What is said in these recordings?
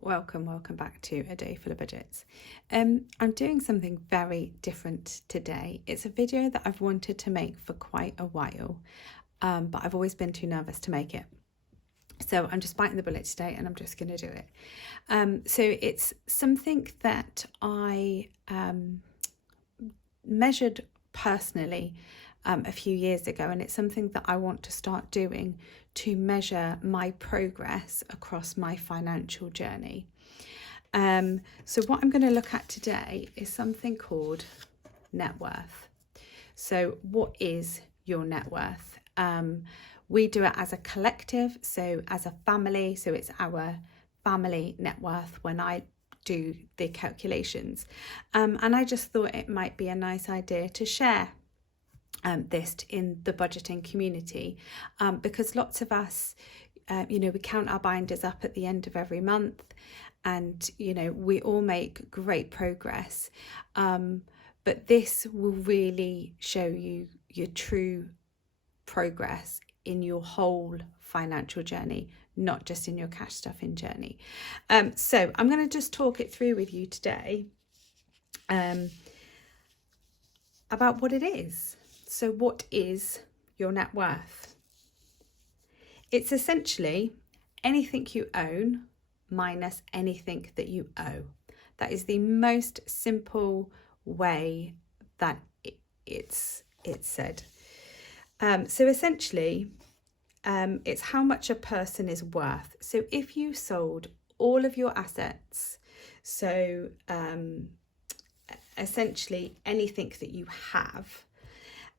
welcome back to A Day Full of Budgets. I'm doing something very different today. It's a video that I've wanted to make for quite a while, but I've always been too nervous to make it. So I'm just biting the bullet today and I'm just going to do it. So it's something that I measured personally a few years ago, and it's something that I want to start doing to measure my progress across my financial journey. So what I'm going to look at today is something called net worth. So what is your net worth? We do it as a collective, so as a family, so it's our family net worth when I do the calculations. And I just thought it might be a nice idea to share this in the budgeting community, because lots of us, we count our binders up at the end of every month, and we all make great progress, but this will really show you your true progress in your whole financial journey, not just in your cash stuffing journey. So I'm going to just talk it through with you today about what it is. So what is your net worth? It's essentially anything you own minus anything that you owe. That is the most simple way that it's said. So essentially, it's how much a person is worth. So if you sold all of your assets, so essentially anything that you have,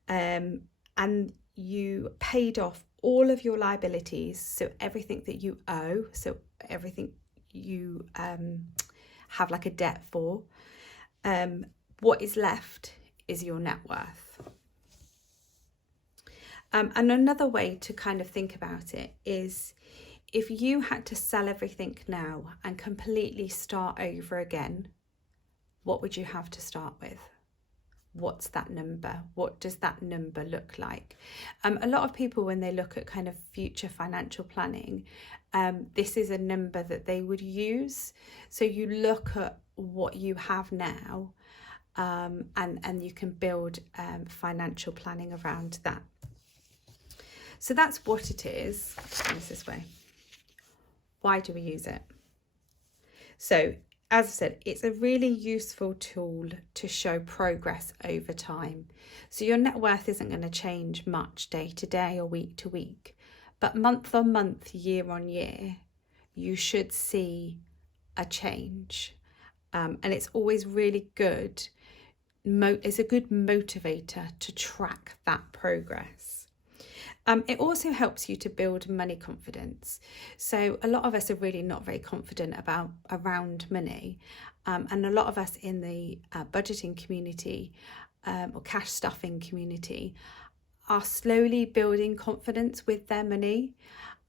and you paid off all of your liabilities, so everything that you owe, so everything you have like a debt for, what is left is your net worth. And another way to kind of think about it is, if you had to sell everything now and completely start over again, what would you have to start with? What's that number? What does that number look like? A lot of people, when they look at kind of future financial planning, this is a number that they would use. So you look at what you have now, and you can build financial planning around that. So that's what it is. It's this way. Why do we use it? So, as I said, it's a really useful tool to show progress over time. So your net worth isn't going to change much day to day or week to week, but month on month, year on year, you should see a change. And it's always really good. It's a good motivator to track that progress. It also helps you to build money confidence. So a lot of us are really not very confident around money, and a lot of us in the budgeting community or cash stuffing community are slowly building confidence with their money,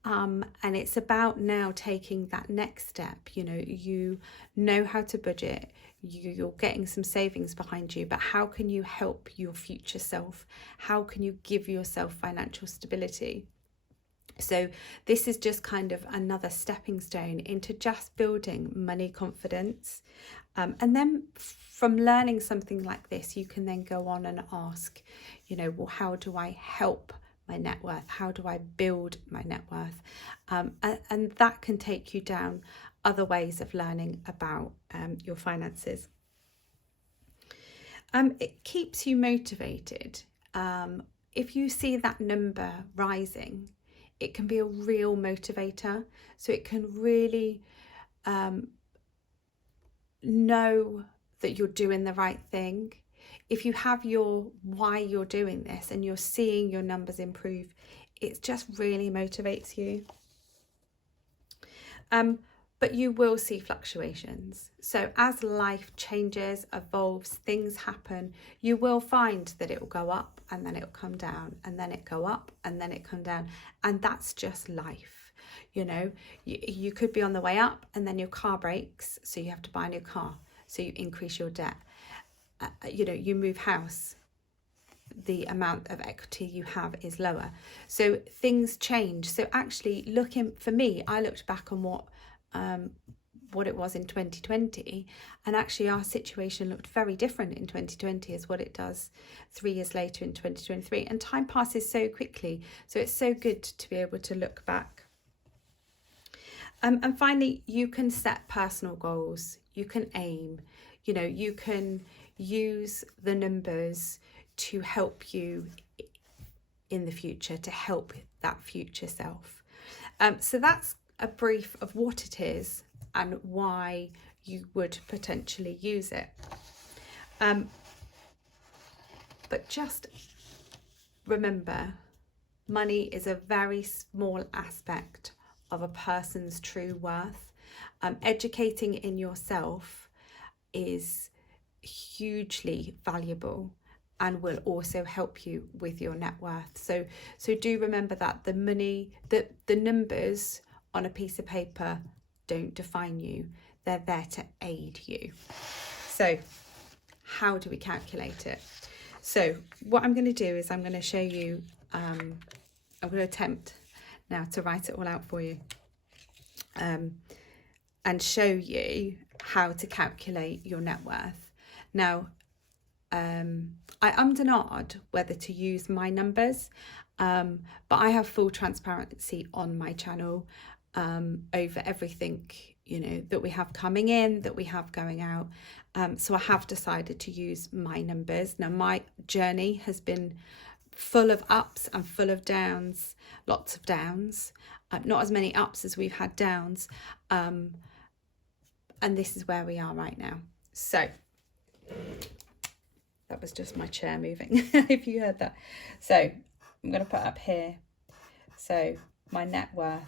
and it's about now taking that next step. You know how to budget. You're getting some savings behind you, but how can you help your future self? How can you give yourself financial stability? So this is just kind of another stepping stone into just building money confidence. And then from learning something like this, you can then go on and ask, well, how do I help my net worth? How do I build my net worth? And that can take you down other ways of learning about your finances. It keeps you motivated. If you see that number rising, it can be a real motivator. So it can really know that you're doing the right thing. If you have your why you're doing this and you're seeing your numbers improve, it just really motivates you. But you will see fluctuations. So as life changes, evolves, things happen, you will find that it will go up and then it will come down, and then it go up and then it come down. And that's just life. You could be on the way up and then your car breaks, so you have to buy a new car. So you increase your debt. You move house, the amount of equity you have is lower. So things change. So actually for me, I looked back on what what it was in 2020, and actually our situation looked very different in 2020 as what it does 3 years later in 2023. And time passes so quickly, so it's so good to be able to look back. And finally, you can set personal goals, you can aim, you can use the numbers to help you in the future, to help that future self. So that's a brief of what it is and why you would potentially use it. But just remember, money is a very small aspect of a person's true worth. Educating in yourself is hugely valuable and will also help you with your net worth. So do remember that the money, the numbers on a piece of paper don't define you. They're there to aid you. So how do we calculate it? So what I'm going to do is I'm going to show you, I'm going to attempt now to write it all out for you, and show you how to calculate your net worth. Now, I ummed and ahed whether to use my numbers, but I have full transparency on my channel over everything, that we have coming in, that we have going out. So I have decided to use my numbers. Now, my journey has been full of ups and full of downs, lots of downs, not as many ups as we've had downs. And this is where we are right now. So that was just my chair moving, if you heard that. So I'm going to put up here. So my net worth.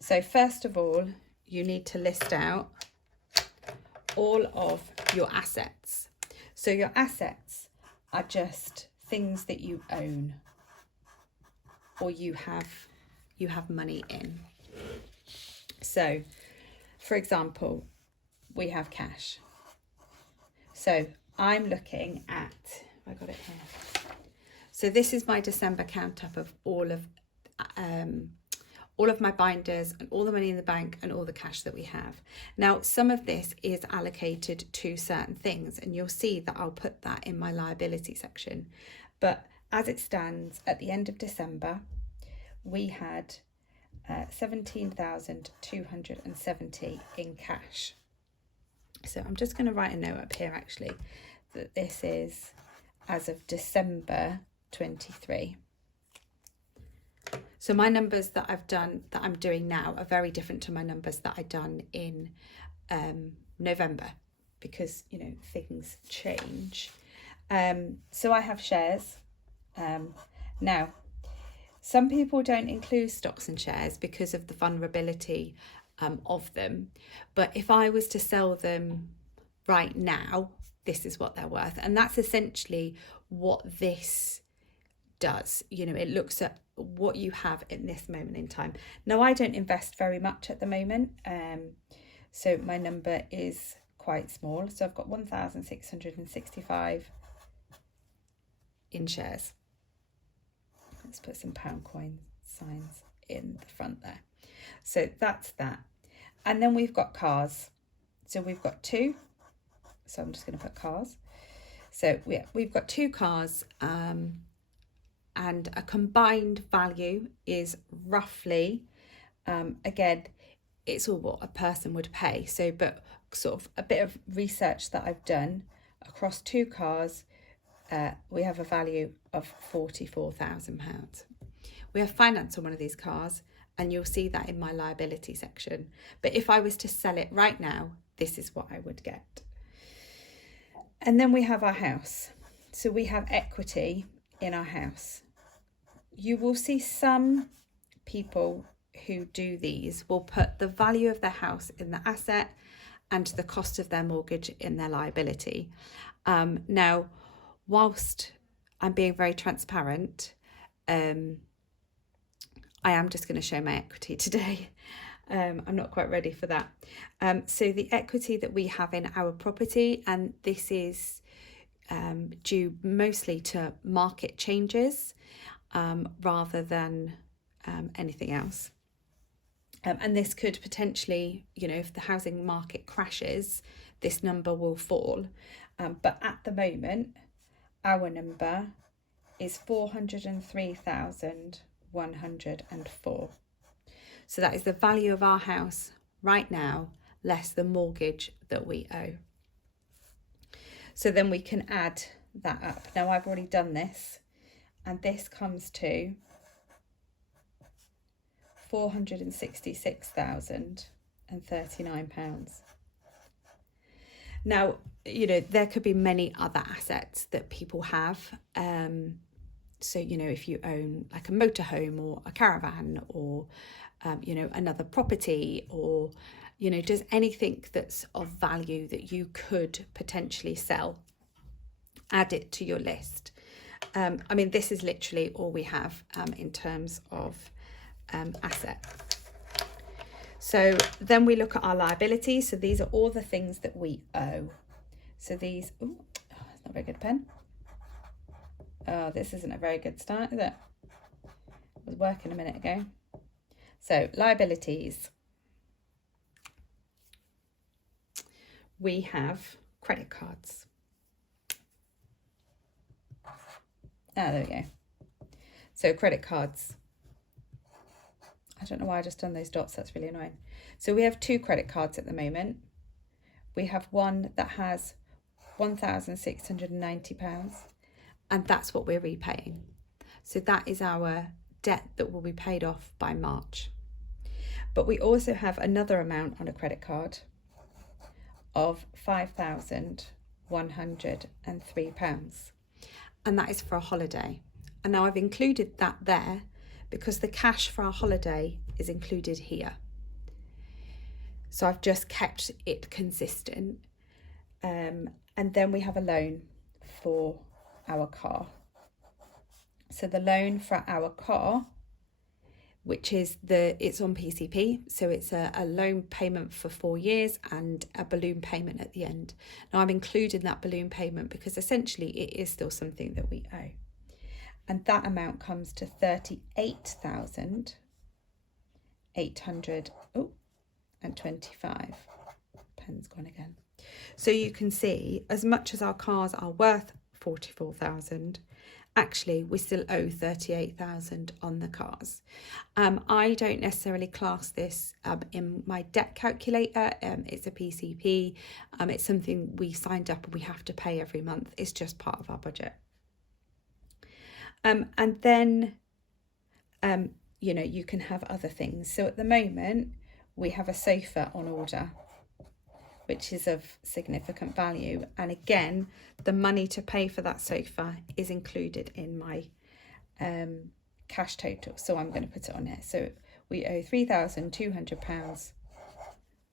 So first of all, you need to list out all of your assets. So your assets are just things that you own or you have money in. So for example, we have cash. So I'm looking at, I got it here. So this is my December count up of all of my binders and all the money in the bank and all the cash that we have. Now, some of this is allocated to certain things, and you'll see that I'll put that in my liability section. But as it stands at the end of December, we had 17,270 in cash. So I'm just going to write a note up here actually that this is as of December 23. So my numbers that I'm doing now are very different to my numbers that I done in November, because things change. So I have shares. Now, some people don't include stocks and shares because of the vulnerability of them. But if I was to sell them right now, this is what they're worth. And that's essentially what this does. It looks at what you have in this moment in time. Now, I don't invest very much at the moment. So my number is quite small. So I've got 1,665 in shares. Let's put some pound coin signs in the front there. So that's that. And then we've got cars. So we've got two. So I'm just going to put cars. So we've got two cars, and a combined value is roughly, again, it's all what a person would pay. So, but sort of a bit of research that I've done across two cars, we have a value of £44,000. We have finance on one of these cars, and you'll see that in my liability section. But if I was to sell it right now, this is what I would get. And then we have our house. So we have equity in our house. You will see some people who do these will put the value of their house in the asset and the cost of their mortgage in their liability. Now, whilst I'm being very transparent, I am just going to show my equity today. I'm not quite ready for that. So the equity that we have in our property, and this is due mostly to market changes rather than anything else. And this could potentially, if the housing market crashes, this number will fall. But at the moment, our number is 403,104. So that is the value of our house right now, less the mortgage that we owe. So then we can add that up. Now I've already done this, and this comes to £466,039. Now, there could be many other assets that people have. So, if you own like a motorhome or a caravan or, another property, or, just anything that's of value that you could potentially sell, add it to your list. This is literally all we have in terms of asset. So then we look at our liabilities. So these are all the things that we owe. So these, it's not a very good pen. This isn't a very good start, is it? It was working a minute ago. So liabilities. We have credit cards. There we go. So credit cards. I don't know why I just done those dots. That's really annoying. So we have 2 credit cards at the moment. We have one that has £1,690, and that's what we're repaying. So that is our debt that will be paid off by March. But we also have another amount on a credit card of £5,103, and that is for a holiday. And now I've included that there because the cash for our holiday is included here. So I've just kept it consistent. And then we have a loan for our car. So the loan for our car, which is it's on PCP. So it's a loan payment for 4 years and a balloon payment at the end. Now I'm including that balloon payment because essentially it is still something that we owe. And that amount comes to 38,825. Pen's gone again. So you can see, as much as our cars are worth 44,000, actually we still owe 38,000 on the cars. I don't necessarily class this in my debt calculator. It's a PCP. It's something we signed up and we have to pay every month. It's just part of our budget. And then, you can have other things. So at the moment, we have a sofa on order, which is of significant value. And again, the money to pay for that sofa is included in my cash total. So I'm going to put it on here. So we owe £3,200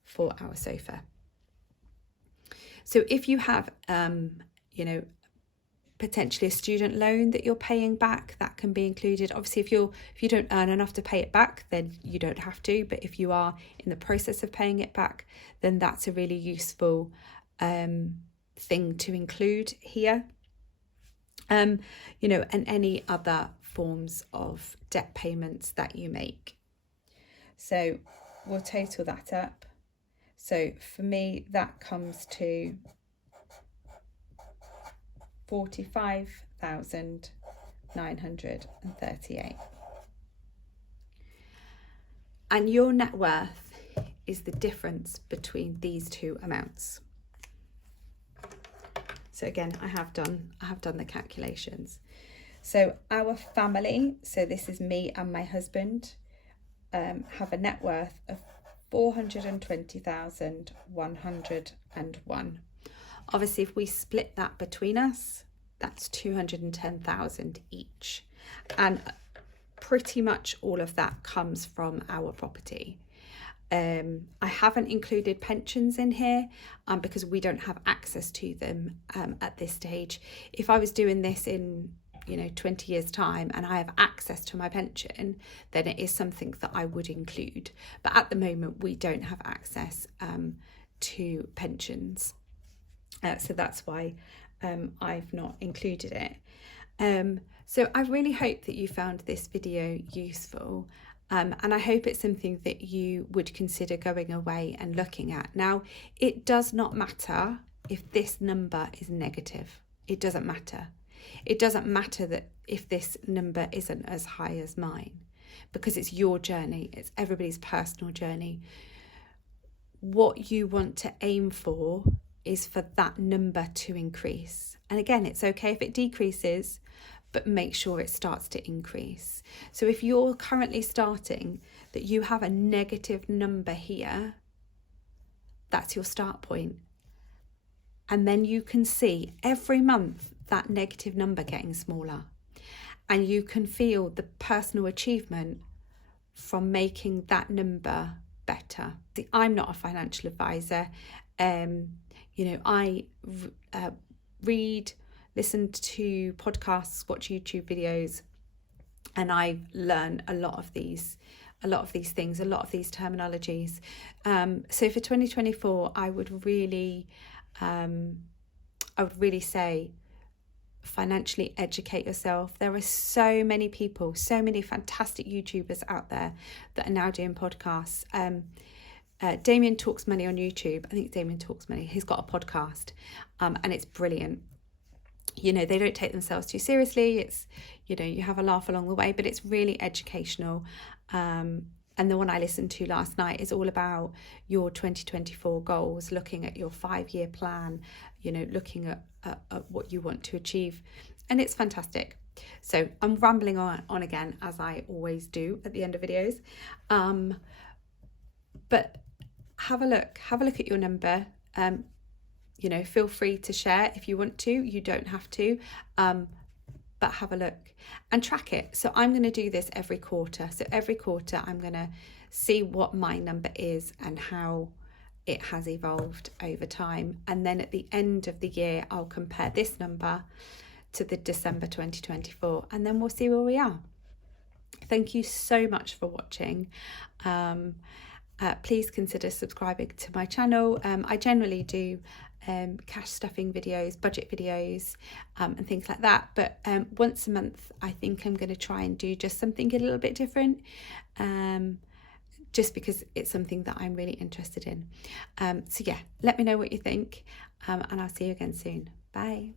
for our sofa. So if you have, potentially a student loan that you're paying back, that can be included. Obviously, if you don't earn enough to pay it back, then you don't have to. But if you are in the process of paying it back, then that's a really useful thing to include here. And any other forms of debt payments that you make. So we'll total that up. So for me, that comes to 45,938. And your net worth is the difference between these two amounts. So again, I have done the calculations. So our family, so this is me and my husband, have a net worth of 420,101. Obviously, if we split that between us, that's 210,000 each. And pretty much all of that comes from our property. I haven't included pensions in here because we don't have access to them at this stage. If I was doing this in 20 years time and I have access to my pension, then it is something that I would include. But at the moment, we don't have access to pensions. So that's why I've not included it. So I really hope that you found this video useful. And I hope it's something that you would consider going away and looking at. Now, it does not matter if this number is negative. It doesn't matter. It doesn't matter that if this number isn't as high as mine, because it's your journey. It's everybody's personal journey. What you want to aim for is for that number to increase. And again, it's okay if it decreases, but make sure it starts to increase. So if you're currently starting that you have a negative number here, that's your start point. And then you can see every month that negative number getting smaller. And you can feel the personal achievement from making that number better. See, I'm not a financial advisor. I read, listen to podcasts, watch YouTube videos, and I learn a lot of these things, a lot of these terminologies. So for 2024, I would really say financially educate yourself. There are so many people, so many fantastic YouTubers out there that are now doing podcasts. Damien Talks Money on YouTube. I think Damien Talks Money. He's got a podcast, and it's brilliant. They don't take themselves too seriously. It's, you have a laugh along the way, but it's really educational. And the one I listened to last night is all about your 2024 goals, looking at your 5-year plan, looking at what you want to achieve. And it's fantastic. So I'm rambling on again, as I always do at the end of videos. But have a look at your number. Feel free to share if you want to. You don't have to. But have a look and track it. So I'm going to do this every quarter. So every quarter I'm going to see what my number is and how it has evolved over time. And then at the end of the year, I'll compare this number to the December 2024, and then we'll see where we are. Thank you so much for watching. Please consider subscribing to my channel. I generally do cash stuffing videos, budget videos, and things like that. But once a month, I think I'm going to try and do just something a little bit different, just because it's something that I'm really interested in. So yeah, let me know what you think, and I'll see you again soon. Bye.